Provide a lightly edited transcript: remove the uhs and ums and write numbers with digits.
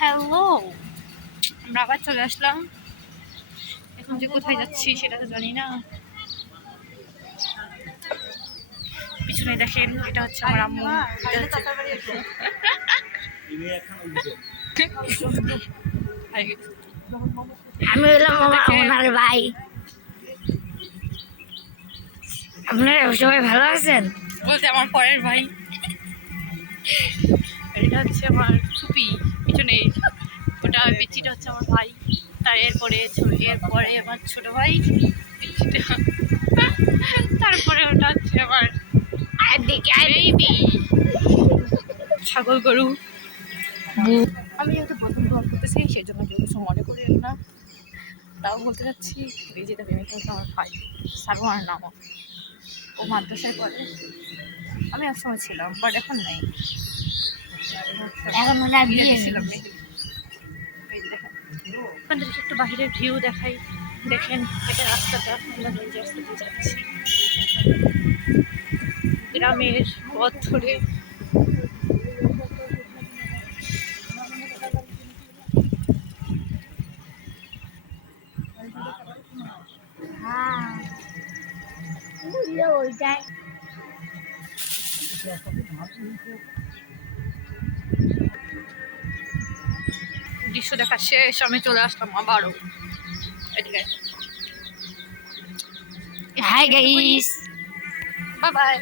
Hello, আমরা আবার চলে আসলাম। এখন যে কোথায় যাচ্ছি সেটা তো জানি না। পিছনে দেখেন, এটা হচ্ছে আমার আম্মু। আমি হলাম ওনার ভাই। আপনারা সবাই ভালো আছেন? বলতে আমার পরের ভাই। এটা হচ্ছে আমার ফুপি পিছনে, ওটা পিচিটা হচ্ছে আমার ভাই। এরপরে আমার ছোট ভাই পিচিটা, তারপরে ওটা হচ্ছে আমার বেবি ছাগল গরু। আমি যেহেতু প্রথম গ্রহণ করতেছি সেই জন্য কেউ কিছু মনে করি না, তাও বলতে চাচ্ছি এই যেটা প্রেমিক হচ্ছে আমার ভাই সারোয়ার নাম। ও মাদ্রাসায় পড়ে, আমি একসময় ছিলাম বাট এখন নাই। এখন ওনার বিয়ে ছিলাম ওখান থেকে একটু বাহিরের ভিউ দেখাই। দেখেন এটা রাস্তাটা, আমরা যে রাস্তা দিয়ে যাচ্ছি গ্রামের পথ ধরে। ওইটাই দৃশ্য দেখা শেষ, আমি চলে আসলাম আবারও এদিকে। Hi guys, bye bye.